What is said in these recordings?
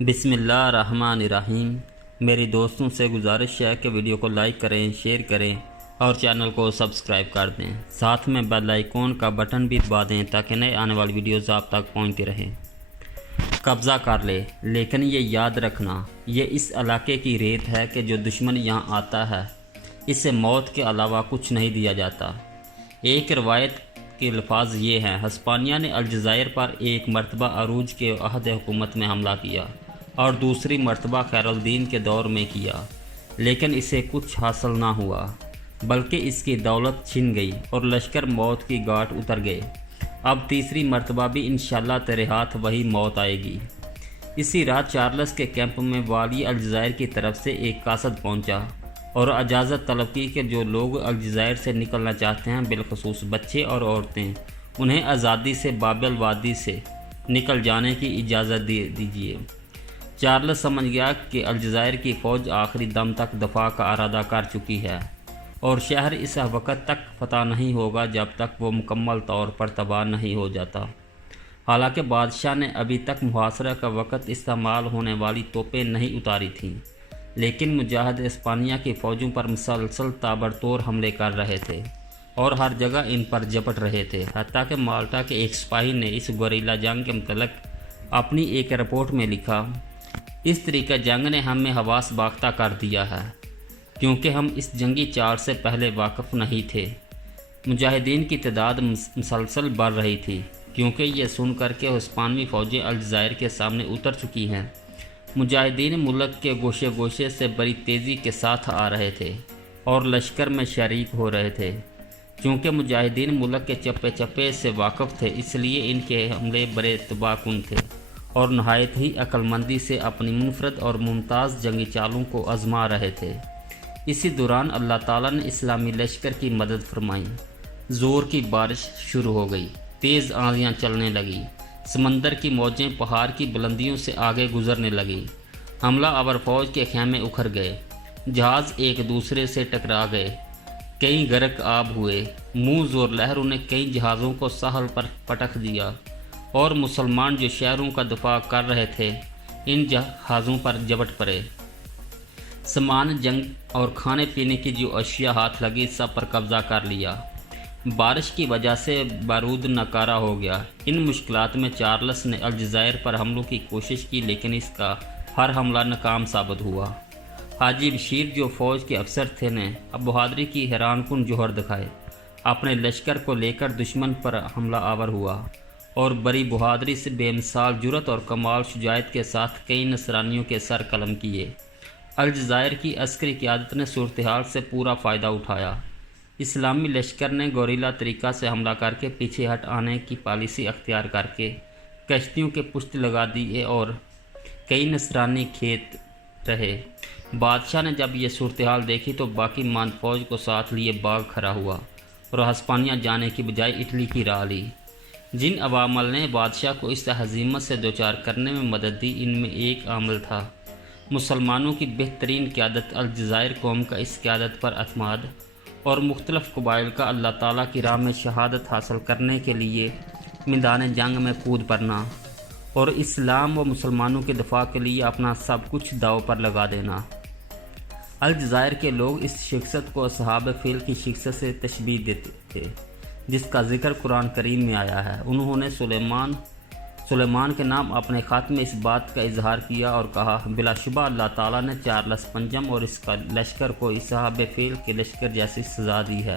بسم اللہ الرحمن الرحیم۔ میری دوستوں سے گزارش ہے کہ ویڈیو کو لائک کریں، شیئر کریں اور چینل کو سبسکرائب کر دیں، ساتھ میں بیل آئیکن کا بٹن بھی دبا دیں تاکہ نئے آنے والی ویڈیوز آپ تک پہنچتی رہیں۔ قبضہ کر لے، لیکن یہ یاد رکھنا یہ اس علاقے کی ریت ہے کہ جو دشمن یہاں آتا ہے اسے موت کے علاوہ کچھ نہیں دیا جاتا۔ ایک روایت کے الفاظ یہ ہیں: ہسپانیہ نے الجزائر پر ایک مرتبہ عروج کے عہد حکومت میں حملہ کیا اور دوسری مرتبہ خیر الدین کے دور میں کیا، لیکن اسے کچھ حاصل نہ ہوا بلکہ اس کی دولت چھن گئی اور لشکر موت کی گھاٹ اتر گئے۔ اب تیسری مرتبہ بھی انشاءاللہ تیرے ہاتھ وہی موت آئے گی۔ اسی رات چارلس کے کیمپ میں والی الجزائر کی طرف سے ایک قاصد پہنچا اور اجازت طلب کی کہ جو لوگ الجزائر سے نکلنا چاہتے ہیں، بالخصوص بچے اور عورتیں، انہیں آزادی سے بابل وادی سے نکل جانے کی اجازت دیجیے۔ چارلس سمجھ گیا کہ الجزائر کی فوج آخری دم تک دفاع کا ارادہ کر چکی ہے اور شہر اس وقت تک فتح نہیں ہوگا جب تک وہ مکمل طور پر تباہ نہیں ہو جاتا۔ حالانکہ بادشاہ نے ابھی تک محاصرہ کا وقت استعمال ہونے والی توپیں نہیں اتاری تھیں، لیکن مجاہد اسپانیہ کی فوجوں پر مسلسل تابڑتوڑ حملے کر رہے تھے اور ہر جگہ ان پر جپٹ رہے تھے، حتیٰ کہ مالٹا کے ایک سپاہی نے اس گوریلا جنگ کے متعلق اپنی ایک رپورٹ میں لکھا: اس طریقہ جنگ نے ہمیں حواس باختہ کر دیا ہے کیونکہ ہم اس جنگی چال سے پہلے واقف نہیں تھے۔ مجاہدین کی تعداد مسلسل بڑھ رہی تھی کیونکہ یہ سن کر کہ ہسپانوی فوجیں الجزائر کے سامنے اتر چکی ہیں۔ مجاہدین ملک کے گوشے گوشے سے بڑی تیزی کے ساتھ آ رہے تھے اور لشکر میں شریک ہو رہے تھے۔ چونکہ مجاہدین ملک کے چپے چپے سے واقف تھے، اس لیے ان کے حملے بڑے تباہ کن تھے اور نہایت ہی عقل مندی سے اپنی منفرد اور ممتاز جنگی چالوں کو آزما رہے تھے۔ اسی دوران اللہ تعالیٰ نے اسلامی لشکر کی مدد فرمائی۔ زور کی بارش شروع ہو گئی، تیز آندھیاں چلنے لگی، سمندر کی موجیں پہاڑ کی بلندیوں سے آگے گزرنے لگی۔ حملہ آور فوج کے خیمے اکھڑ گئے، جہاز ایک دوسرے سے ٹکرا گئے، کئی غرق آب ہوئے، موج اور لہروں نے کئی جہازوں کو ساحل پر پٹک دیا اور مسلمان جو شہروں کا دفاع کر رہے تھے ان جہازوں پر جپٹ پڑے۔ سامان جنگ اور کھانے پینے کی جو اشیاء ہاتھ لگی سب پر قبضہ کر لیا۔ بارش کی وجہ سے بارود ناکارہ ہو گیا۔ ان مشکلات میں چارلس نے الجزائر پر حملوں کی کوشش کی، لیکن اس کا ہر حملہ ناکام ثابت ہوا۔ حاجی بشیر جو فوج کے افسر تھے نے اب بہادری کی حیران کن جوہر دکھائے، اپنے لشکر کو لے کر دشمن پر حملہ آور ہوا اور بڑی بہادری سے بے مثال جرأت اور کمال شجاعت کے ساتھ کئی نصرانیوں کے سر قلم کیے۔ الجزائر کی عسکری قیادت نے صورتحال سے پورا فائدہ اٹھایا۔ اسلامی لشکر نے گوریلا طریقہ سے حملہ کر کے پیچھے ہٹ آنے کی پالیسی اختیار کر کے کشتیوں کے پشت لگا دیے اور کئی نصرانی کھیت رہے۔ بادشاہ نے جب یہ صورتحال دیکھی تو باقی ماند فوج کو ساتھ لیے باغ کھڑا ہوا اور ہسپانیہ جانے کی بجائے اٹلی کی راہ لی۔ جن عوامل نے بادشاہ کو اس ہزیمت سے دوچار کرنے میں مدد دی، ان میں ایک عامل تھا مسلمانوں کی بہترین قیادت۔ الجزائر قوم کا اس قیادت پر اعتماد اور مختلف قبائل کا اللہ تعالیٰ کی راہ میں شہادت حاصل کرنے کے لیے میدان جنگ میں کود پڑنا اور اسلام و مسلمانوں کے دفاع کے لیے اپنا سب کچھ داؤ پر لگا دینا۔ الجزائر کے لوگ اس شخصیت کو اصحاب فیل کی شخصیت سے تشبیہ دیتے تھے جس کا ذکر قرآن کریم میں آیا ہے۔ انہوں نے سلیمان کے نام اپنے خط میں اس بات کا اظہار کیا اور کہا: بلا شبہ اللہ تعالیٰ نے چارلس پنجم اور اس کا لشکر کو اصحاب فیل کے لشکر جیسی سزا دی ہے،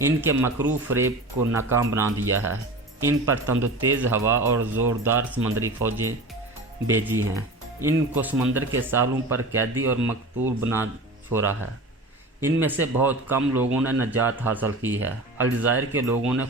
ان کے مکروہ فریب کو ناکام بنا دیا ہے، ان پر تند و تیز ہوا اور زوردار سمندری فوجیں بھیجی ہیں، ان کو سمندر کے ساحلوں پر قیدی اور مقتول بنا چھوڑا ہے، ان میں سے بہت کم لوگوں نے نجات حاصل کی ہے۔ الجزائر کے لوگوں نے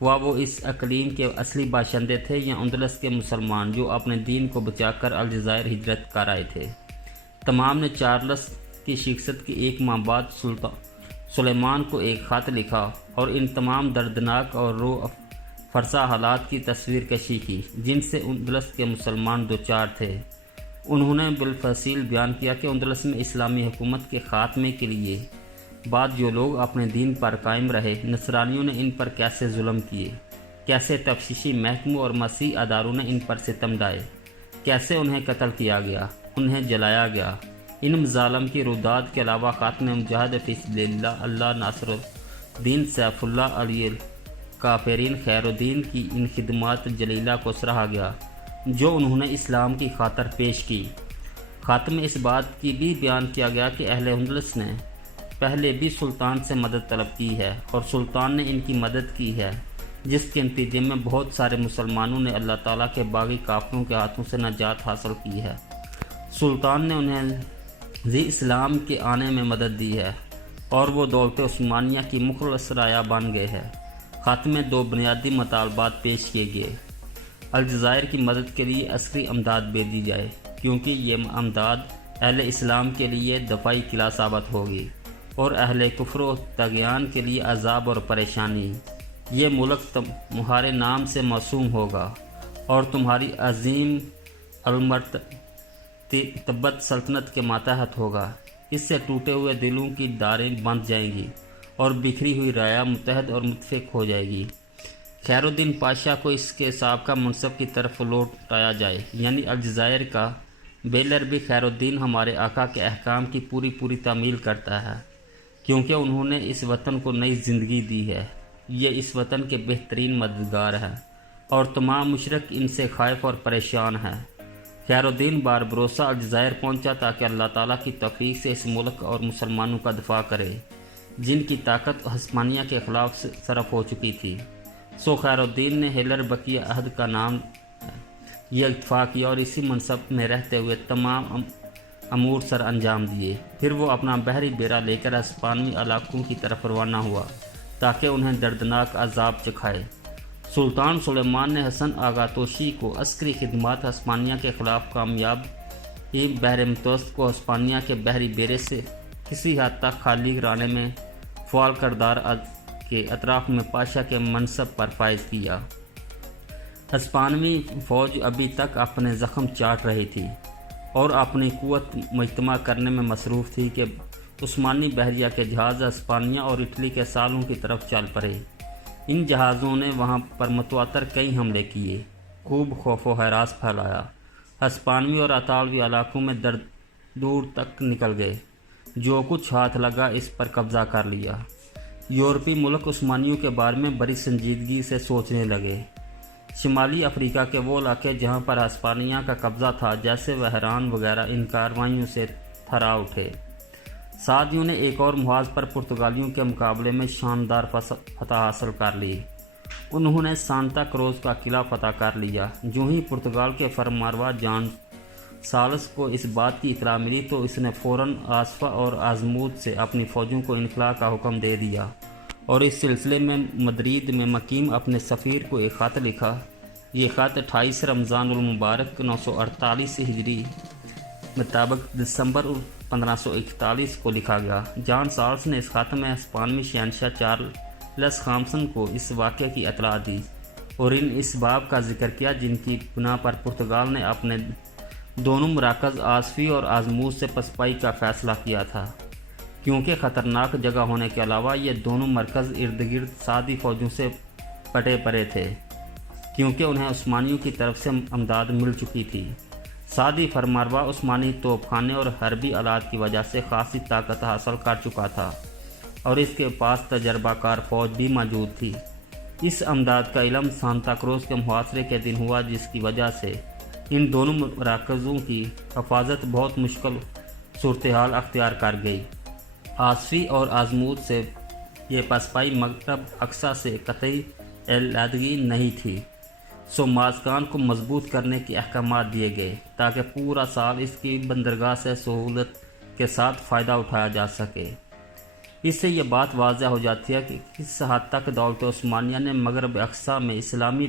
خواہ وہ اس اقلیم کے اصلی باشندے تھے یا اندلس کے مسلمان جو اپنے دین کو بچا کر الجزائر ہجرت کر آئے تھے، تمام نے چارلس کی شخصیت کے ایک ماہ بعد سلیمان کو ایک خط لکھا اور ان تمام دردناک اور روح فرسا حالات کی تصویر کشی کی جن سے اندلس کے مسلمان دوچار تھے۔ انہوں نے بالتفصیل بیان کیا کہ اندلس میں اسلامی حکومت کے خاتمے کے لیے بعد جو لوگ اپنے دین پر قائم رہے، نصرانیوں نے ان پر کیسے ظلم کیے، کیسے تفتیشی محکموں اور مسیحی اداروں نے ان پر ستم ڈھائے، کیسے انہیں قتل کیا گیا، انہیں جلایا گیا۔ ان مظالم کی رداد کے علاوہ خاتم مجاہد فی سبیل اللہ اللہ ناصر الدین سیف اللہ علی کافرین خیر الدین کی ان خدمات جلیلہ کو سراہا گیا جو انہوں نے اسلام کی خاطر پیش کی۔ خاتمے اس بات کی بھی بیان کیا گیا کہ اہل اندلس نے پہلے بھی سلطان سے مدد طلب کی ہے اور سلطان نے ان کی مدد کی ہے، جس کے نتیجے میں بہت سارے مسلمانوں نے اللہ تعالیٰ کے باغی کافروں کے ہاتھوں سے نجات حاصل کی ہے۔ سلطان نے انہیں اسلام کے آنے میں مدد دی ہے اور وہ دولت عثمانیہ کی مخلص سرایہ بن گئے ہیں۔ خاتمے 2 بنیادی مطالبات پیش کیے گئے۔ الجزائر کی مدد کے لیے عسکری امداد بھیجی جائے کیونکہ یہ امداد اہل اسلام کے لیے دفاعی قلعہ ثابت ہوگی اور اہل کفر و طغیان کے لیے عذاب اور پریشانی۔ یہ ملک تمہارے نام سے موسوم ہوگا اور تمہاری عظیم المرتبت سلطنت کے ماتحت ہوگا۔ اس سے ٹوٹے ہوئے دلوں کی ڈاریں بند جائیں گی اور بکھری ہوئی رایا متحد اور متفق ہو جائے گی۔ خیر الدین پاشا کو اس کے سابقہ منصب کی طرف لوٹایا جائے، یعنی الجزائر کا بیلر بھی خیر الدین ہمارے آقا کے احکام کی پوری تعمیل کرتا ہے، کیونکہ انہوں نے اس وطن کو نئی زندگی دی ہے۔ یہ اس وطن کے بہترین مددگار ہیں اور تمام مشرق ان سے خائف اور پریشان ہیں۔ خیر الدین بار بروسہ الجزائر پہنچا تاکہ اللہ تعالیٰ کی توفیق سے اس ملک اور مسلمانوں کا دفاع کرے جن کی طاقت عثمانیہ کے خلاف صرف ہو چکی تھی۔ سو خیر الدین نے ہیلر بقیہ عہد کا نام یہ اتفاق کیا اور اسی منصب میں رہتے ہوئے تمام امور سر انجام دیے۔ پھر وہ اپنا بحری بیڑا لے کر ہسپانوی علاقوں کی طرف روانہ ہوا تاکہ انہیں دردناک عذاب چکھائے۔ سلطان سلیمان نے حسن آغا توشی کو عسکری خدمات ہسپانیہ کے خلاف کامیاب بحر متوسط کو ہسپانیہ کے بحری بیڑے سے کسی حد تک خالی کرانے میں فعال کردار کے اطراف میں پاشا کے منصب پر فائز کیا۔ ہسپانوی فوج ابھی تک اپنے زخم چاٹ رہی تھی اور اپنی قوت مجتمع کرنے میں مصروف تھی کہ عثمانی بحریہ کے جہاز ہسپانیہ اور اٹلی کے سالوں کی طرف چل پڑے۔ ان جہازوں نے وہاں پر متواتر کئی حملے کیے، خوب خوف و ہراس پھیلایا۔ ہسپانوی اور اطالوی علاقوں میں دور تک نکل گئے، جو کچھ ہاتھ لگا اس پر قبضہ کر لیا۔ یورپی ملک عثمانیوں کے بارے میں بڑی سنجیدگی سے سوچنے لگے۔ شمالی افریقہ کے وہ علاقے جہاں پر ہسپانیہ کا قبضہ تھا، جیسے بحران وغیرہ، ان کارروائیوں سے تھرا اٹھے۔ سعدیوں نے ایک اور محاذ پر پرتگالیوں کے مقابلے میں شاندار فتح حاصل کر لی۔ انہوں نے سانتا کروز کا قلعہ فتح کر لیا۔ جو ہی پرتگال کے فرمانروا جان سالس کو اس بات کی اطلاع ملی تو اس نے فوراً آصفہ اور آزمود سے اپنی فوجوں کو انخلاء کا حکم دے دیا اور اس سلسلے میں مدرید میں مقیم اپنے سفیر کو ایک خط لکھا۔ یہ خط 28 رمضان المبارک 948 ہجری مطابق دسمبر 1541 کو لکھا گیا۔ جان سالس نے اس خط میں ہسپانوی شہنشاہ چارلس خامسن کو اس واقعے کی اطلاع دی اور ان اسباب کا ذکر کیا جن کی بنا پر پرتگال نے اپنے دونوں مراکز آصفی اور آزمود سے پسپائی کا فیصلہ کیا تھا، کیونکہ خطرناک جگہ ہونے کے علاوہ یہ دونوں مرکز ارد گرد سعودی فوجوں سے پٹے پڑے تھے، کیونکہ انہیں عثمانیوں کی طرف سے امداد مل چکی تھی۔ سعودی فرمانروا عثمانی توپ خانے اور حربی آلات کی وجہ سے خاصی طاقت حاصل کر چکا تھا اور اس کے پاس تجربہ کار فوج بھی موجود تھی۔ اس امداد کا علم سانتا کروز کے محاصرے کے دن ہوا، جس کی وجہ سے ان دونوں مراکزوں کی حفاظت بہت مشکل صورتحال اختیار کر گئی۔ آصفی اور آزمود سے یہ پسپائی مغرب اقصی سے قطعی علیحدگی نہیں تھی، سو مازکان کو مضبوط کرنے کے احکامات دیے گئے تاکہ پورا سال اس کی بندرگاہ سے سہولت کے ساتھ فائدہ اٹھایا جا سکے۔ اس سے یہ بات واضح ہو جاتی ہے کہ کس حد تک دولت عثمانیہ نے مغرب اقصی میں اسلامی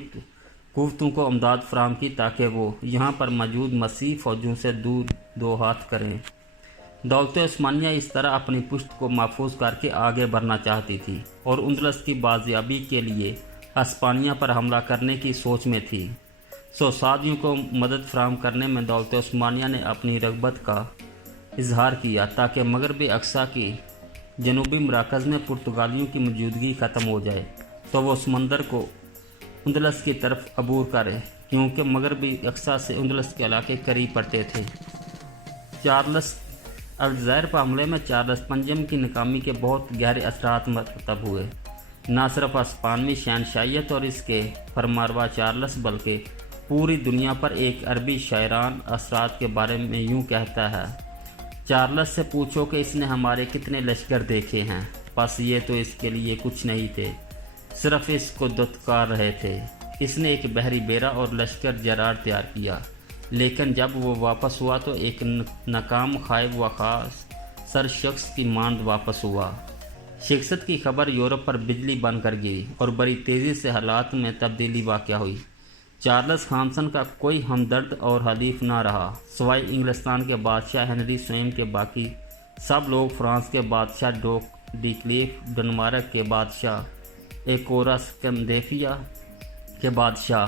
قوتوں کو امداد فراہم کی تاکہ وہ یہاں پر موجود مسیح فوجوں سے دو ہاتھ کریں۔ دولت عثمانیہ اس طرح اپنی پشت کو محفوظ کر کے آگے بڑھنا چاہتی تھی اور اندلس کی بازیابی کے لیے ہسپانیہ پر حملہ کرنے کی سوچ میں تھی۔ سو سعودیوں کو مدد فراہم کرنے میں دولت عثمانیہ نے اپنی رغبت کا اظہار کیا تاکہ مغرب اقصی کی جنوبی مراکز میں پرتگالیوں کی موجودگی ختم ہو جائے تو وہ سمندر کو اندلس کی طرف عبور کرے، کیونکہ مغربی اقصا سے اندلس کے علاقے قریب پڑتے تھے۔ چارلس الجزائر پر حملے میں چارلس پنجم کی ناکامی کے بہت گہرے اثرات مرتب ہوئے۔ نہ صرف ہسپانوی شہنشاہیت اور اس کے فرمانروا چارلس بلکہ پوری دنیا پر ایک عربی شاعران اثرات کے بارے میں یوں کہتا ہے: چارلس سے پوچھو کہ اس نے ہمارے کتنے لشکر دیکھے ہیں، بس یہ تو اس کے لیے کچھ نہیں تھے، صرف اس کو دھتکار رہے تھے۔ اس نے ایک بحری بیڑا اور لشکر جرار تیار کیا، لیکن جب وہ واپس ہوا تو ایک ناکام خائب و خاسر شخص کی مانند واپس ہوا۔ شکست کی خبر یورپ پر بجلی بن کر گری اور بڑی تیزی سے حالات میں تبدیلی واقع ہوئی۔ چارلس خامسن کا کوئی ہمدرد اور حلیف نہ رہا سوائے انگلستان کے بادشاہ ہنری سوئم کے۔ باقی سب لوگ فرانس کے بادشاہ ڈوک ڈی کلیف، ڈنمارک کے بادشاہ ایکورس، کندیفیا کے بادشاہ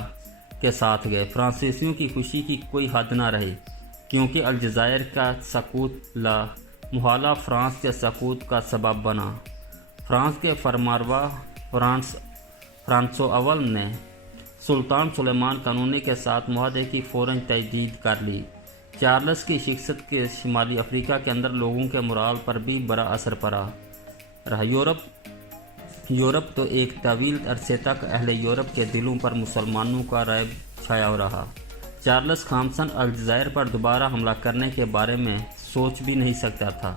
کے ساتھ گئے۔ فرانسیسیوں کی خوشی کی کوئی حد نہ رہی، کیونکہ الجزائر کا سقوط لا محالہ فرانس کے سقوط کا سبب بنا۔ فرانس کے فرمانروا فرانسو اول نے سلطان سلیمان قانونی کے ساتھ معاہدے کی فوراً تجدید کر لی۔ چارلس کی شکست کے شمالی افریقہ کے اندر لوگوں کے مورال پر بھی بڑا اثر پڑا رہا۔ یورپ تو ایک طویل عرصے تک اہل یورپ کے دلوں پر مسلمانوں کا رعب چھایا رہا۔ چارلس خامسن الجزائر پر دوبارہ حملہ کرنے کے بارے میں سوچ بھی نہیں سکتا تھا۔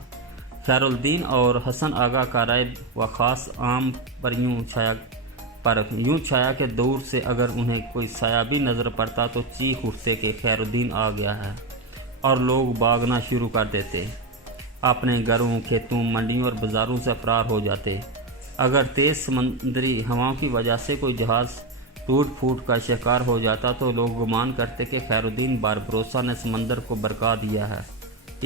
خیر الدین اور حسن آغا کا رعب و خاص عام پر یوں چھایا کہ دور سے اگر انہیں کوئی سایہ بھی نظر پڑتا تو چیخ اٹھتے کہ خیر الدین آ گیا ہے، اور لوگ بھاگنا شروع کر دیتے، اپنے گھروں، کھیتوں، منڈیوں اور بازاروں سے فرار ہو جاتے۔ اگر تیز سمندری ہواؤں کی وجہ سے کوئی جہاز ٹوٹ پھوٹ کا شکار ہو جاتا تو لوگ گمان کرتے کہ خیر الدین باربروسا نے سمندر کو برقا دیا ہے،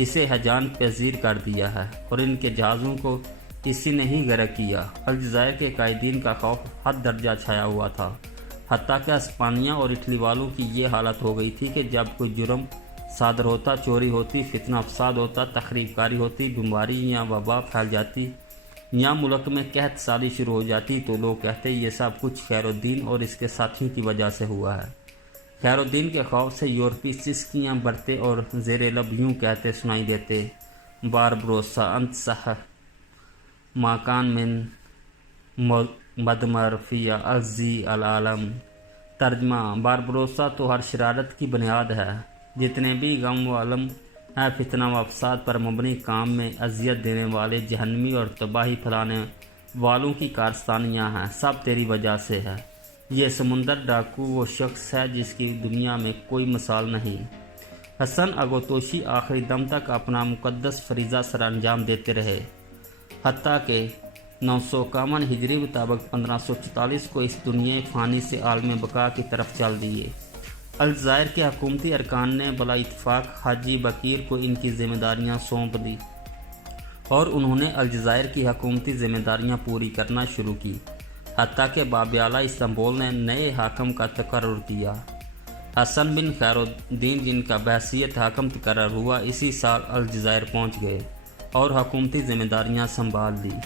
اسے ہجان پذیر کر دیا ہے، اور ان کے جہازوں کو اسی نے ہی غرق کیا۔ الجزائر کے قائدین کا خوف حد درجہ چھایا ہوا تھا، حتیٰ کہ اسپانیہ اور اٹلی والوں کی یہ حالت ہو گئی تھی کہ جب کوئی جرم صادر ہوتا، چوری ہوتی، فتنہ فساد ہوتا، تخریب کاری ہوتی، بیماری یا وبا پھیل جاتی یا ملک میں قحط سالی شروع ہو جاتی تو لوگ کہتے یہ سب کچھ خیر الدین اور اس کے ساتھیوں کی وجہ سے ہوا ہے۔ خیر الدین کے خوف سے یورپی سسکیاں بڑھتے اور زیر لب یوں کہتے سنائی دیتے: باربروسا انت صح ماکان من مدمر فی عزی العالم۔ ترجمہ: باربروسا تو ہر شرارت کی بنیاد ہے، جتنے بھی غم و علم ہے، فتنہ و فساد پر مبنی کام میں اذیت دینے والے جہنمی اور تباہی پھیلانے والوں کی کارستانیاں ہیں، سب تیری وجہ سے ہے۔ یہ سمندر ڈاکو وہ شخص ہے جس کی دنیا میں کوئی مثال نہیں۔ حسن اگوتوشی آخری دم تک اپنا مقدس فریضہ سر انجام دیتے رہے، حتیٰ کہ 951 ہجری مطابق 1544 کو اس دنیا فانی سے عالم بقا کی طرف چل دیے۔ الجزائر کے حکومتی ارکان نے بلا اتفاق حاجی بکیر کو ان کی ذمہ داریاں سونپ دی اور انہوں نے الجزائر کی حکومتی ذمہ داریاں پوری کرنا شروع کی، حتیٰ کہ باب اعلیٰ استنبول نے نئے حاکم کا تقرر کیا۔ حسن بن خیر الدین، جن کا بحیثیت حاکم تقرر ہوا، اسی سال الجزائر پہنچ گئے اور حکومتی ذمہ داریاں سنبھال لی۔